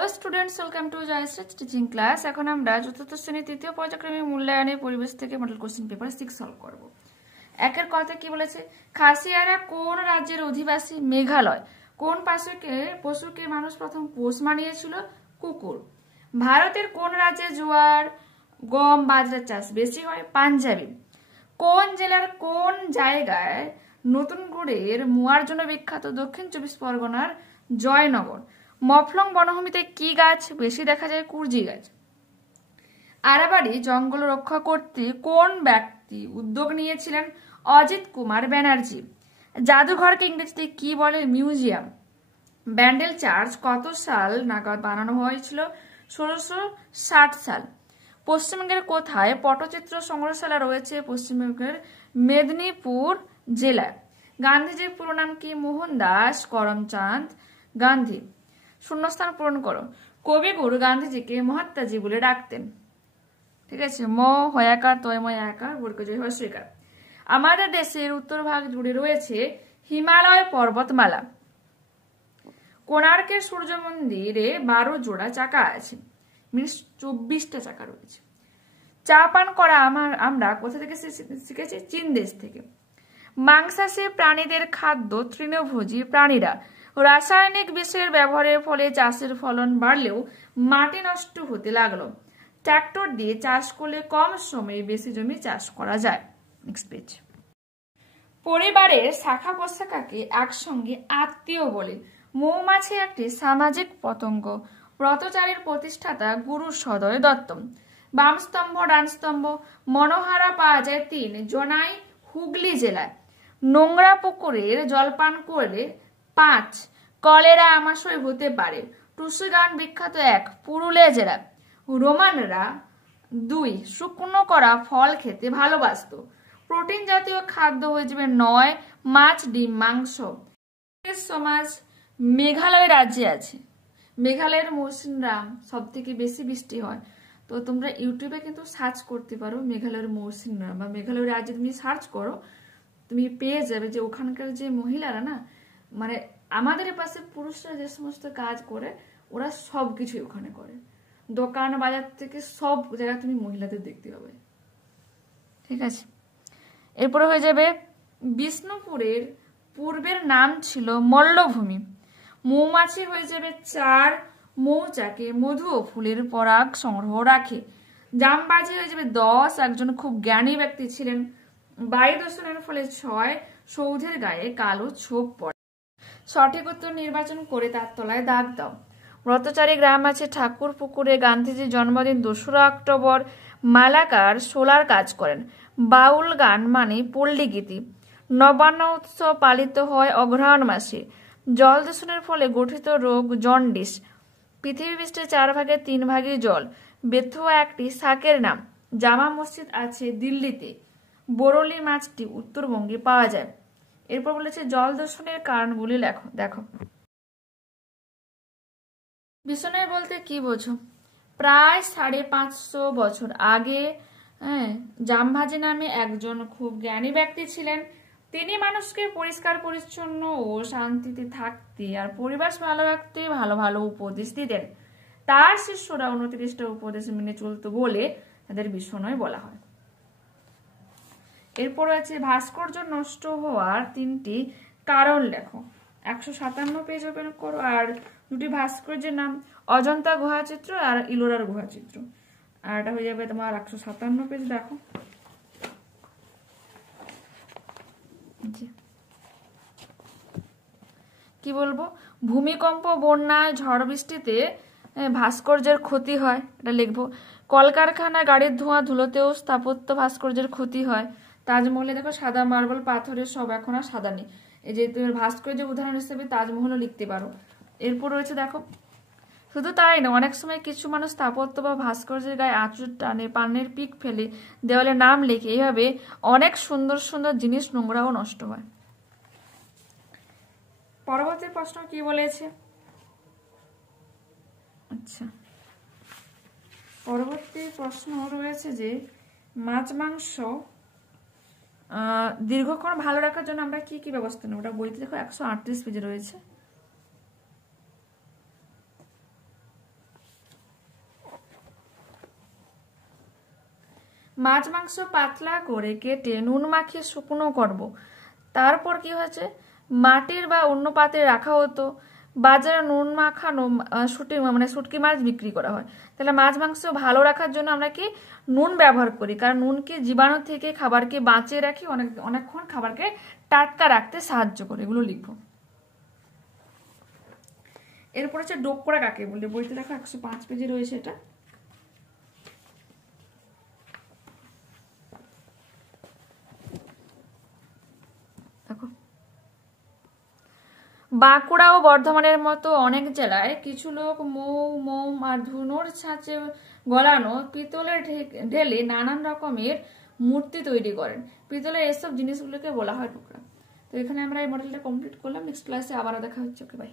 Hello students, welcome to Jayashree teaching class. এখন আমরা চতুর্থ শ্রেণীর তৃতীয় পর্যায়ক্রমিক মূল্যায়নের পরিবেশ থেকে মডেল কোশ্চেন পেপার 6 সলভ করব। একের কথা কি বলেছে? খাসিয়ারা কোন রাজ্যের অধিবাসী? মেঘালয়। কোন পশুকে মানুষ প্রথম পোষ মানিয়েছিল? কুকুর। ভারতের কোন রাজ্যে জোয়ার, গম, বাজরা চাষ বেশি হয়? পাঞ্জাবি। কোন জেলার কোন জায়গায় নতুন গুড়ের মোয়ার জন্য বিখ্যাত? দক্ষিণ 24 পরগনার জয়নগর। মফলং বনভূমিতে কি গাছ বেশি দেখা যায়? কুরজি গাছ। আরাবাড়ি জঙ্গল রক্ষা করতে কোন ব্যক্তি উদ্যোগ নিয়েছিলেন? অজিত কুমার ব্যানার্জি। জাদুঘরকে ইংরেজিতে কি বলে? মিউজিয়াম। ব্যান্ডেল চার্চ কত সাল নাগাদ বানানো হয়েছিল? 1660 সাল। পশ্চিমবঙ্গের কোথায় পটচিত্র সংগ্রহশালা রয়েছে? পশ্চিমবঙ্গের মেদিনীপুর জেলায়। গান্ধীজির পুরো নাম কি? মোহনদাস করমচাঁদ গান্ধী। শূন্যস্থান পূরণ করো। কবিগুরু গান্ধীজিকে মহাত্মাজি বলে ডাকতেন। ঠিক আছে, ম হয়াকার তয়ময় আকার বর্গজয় হস্যকার। আমাদের দেশের উত্তর ভাগ জুড়ে রয়েছে হিমালয় পর্বতমালা। কোণার্কের সূর্য মন্দিরে 12 জোড়া চাকা আছে, মিনস 24টা চাকা রয়েছে। চা পান করা আমরা কোথা থেকে শিখেছি? চীন দেশ থেকে। মাংসাশী প্রাণীদের খাদ্য তৃণভোজী প্রাণীরা। রাসায়নিক বিষের ব্যবহারের ফলে চাষের ফলন বাড়লেও মাটি নষ্ট হতে লাগলো। ট্রাক্টর দিয়ে চাষ করলে কম সময়ে বেশি জমি চাষ করা যায়। Next page. পরিবারের শাখা প্রশাখাকে একসঙ্গে আত্মীয় বলে। মৌমাছি একটি সামাজিক পতঙ্গ। ব্রতচারীর প্রতিষ্ঠাতা গুরু সদয় দত্ত। বাম স্তম্ভ, ডান স্তম্ভ। মনোহারা পাওয়া যায় 3 জোনাই হুগলি জেলায়। নোংরা পুকুরের জলপান করলে 5 কলেরা আমাশয় হতে পারে। টুসু গান বিখ্যাত 1 পুরুলিয়া জেলা। রোমানরা 2 শুকনো করা ফল খেতে ভালোবাসত। প্রোটিন জাতীয় খাদ্য হয়ে যাবে 9 মাছ, ডিম, মাংস। সমাজ মেঘালয় রাজ্যে আছে। মেঘালয়ের মৌসিনরাম সব থেকে বেশি বৃষ্টি হয়। তো তোমরা ইউটিউবে কিন্তু সার্চ করতে পারো মেঘালয়ের মৌসিনরাম বা মেঘালয় রাজ্যে তুমি সার্চ করো, তুমি পেয়ে যাবে যে ওখানকার যে মহিলারা না, মানে আমাদের পাশে পুরুষরা যে সমস্ত কাজ করে ওরা সবকিছুই ওখানে করে। দোকান বাজার থেকে সব জায়গায় তুমি মহিলাদের দেখতে পাবে। ঠিক আছে, এরপরে হয়ে যাবে বিষ্ণুপুরের পূর্বের নাম ছিল মল্লভূমি। মৌমাছি হয়ে যাবে 4 মৌচাকে মধু ও ফুলের পরাগ সংগ্রহ রাখে। জামবাজি হয়ে যাবে 10 একজন খুব জ্ঞানী ব্যক্তি ছিলেন। বায়ু দূষণের ফলে 6 সৌধের গায়ে কালো ছোপ পড়ে। সঠিক উত্তর নির্বাচন করে তার তলায় দাগ দাও। ব্রতচারী গ্রাম আছে ঠাকুর পুকুরে। গান্ধীজির জন্মদিন 2রা অক্টোবর। মালাকার সোলার কাজ করেন। বাউল গান মানে পল্লী গীতি। নবান্ন উৎসব পালিত হয় অগ্রহায়ণ মাসে। জল দূষণের ফলে গঠিত রোগ জন্ডিস। পৃথিবী পৃষ্ঠের 4 ভাগের 3 ভাগই জল। বেথুয়া একটি শাকের নাম। জামা মসজিদ আছে দিল্লিতে। বরলি মাছটি উত্তরবঙ্গে পাওয়া যায়। এরপর বলেছে জল দূষণের কারণগুলি লেখো। দেখো, বিষণয় বলতে কি বোঝো? প্রায় 550 বছর আগে জামভাজি নামে একজন খুব জ্ঞানী ব্যক্তি ছিলেন। তিনি মানুষকে পরিষ্কার পরিচ্ছন্ন ও শান্তিতে থাকতে আর পরিবেশ ভালো রাখতে ভালো ভালো উপদেশ দিতেন। তার শিষ্যরা 29টা উপদেশ মেনে চলত বলে তাদের বিষণয় বলা হয়। এরপর আছে ভাস্কর্য নষ্ট হওয়ার 3টি কারণ লেখো। 157 পেজ ওপেন করো। আর 2টি ভাস্কর্যের নাম অজন্তা গুহাচিত্র আর ইলোরার গুহাচিত্র। আর এটা হয়ে যাবে তোমার 157 পেজ। দেখো, কি বলবো? ভূমিকম্প, বন্যায়, ঝড় বৃষ্টিতে ভাস্কর্যের ক্ষতি হয়, এটা লিখবো। কলকারখানা, গাড়ির ধোঁয়া ধুলোতেও স্থাপত্য ভাস্কর্যের ক্ষতি হয়। তাজমহলে দেখো সাদা মার্বেল পাথরের সব এখন আর সাদা নেই। এই যে তুমি ভাস্কর্য উদাহরণ হিসেবে তাজমহলও লিখতে পারো। এরপর রয়েছে দেখো, শুধু তাই না, অনেক সময় কিছু মানুষ স্থাপত্য বা ভাস্কর্যের গায়ে আঁচড় টানে, পানের পিক ফেলে, দেওয়ালে নাম লেখে। এইভাবে অনেক সুন্দর সুন্দর জিনিস নোংরা ও নষ্ট হয়। পরবর্তী প্রশ্ন কি বলেছে? আচ্ছা, পরবর্তী প্রশ্ন রয়েছে যে মাছ মাংস দীর্ঘক্ষণ ভালো রাখার জন্য আমরা কি কি ব্যবস্থা নেব? ওটা বইতে দেখো 138 পেজে রয়েছে। মাছ মাংস পাতলা করে কেটে নুন মাখিয়ে শুকনো করব। তারপর কি হয়েছে, মাটির বা অন্য পাত্রে রাখা হতো। বাজারে নুন মাখানো শুটকি মাছ বিক্রি করা হয়। তাহলে মাছ মাংস ভালো রাখার জন্য আমরা কি নুন ব্যবহার করি, কারণ নুনকে জীবাণু থেকে খাবারকে বাঁচিয়ে রাখি, অনেকক্ষণ খাবারকে টাটকা রাখতে সাহায্য করে। এগুলো লিখবো। এরপর হচ্ছে ডোকরা কাকে বলে, বইতে দেখো 105 পেজে রয়েছে এটা। দেখো, বাঁকুড়া ও বর্ধমানের মতো অনেক জেলায় কিছু লোক মোম আর ধুনোর ছাঁচে গলানো পিতলের ঢেলে নানান রকমের মূর্তি তৈরি করেন। পিতলের এসব জিনিসগুলোকে বলা হয় ডোকরা। তো এখানে আমরা এই মডেলটা কমপ্লিট করলাম। নেক্সট ক্লাসে আবারও দেখা হচ্ছে। ওকে, বাই।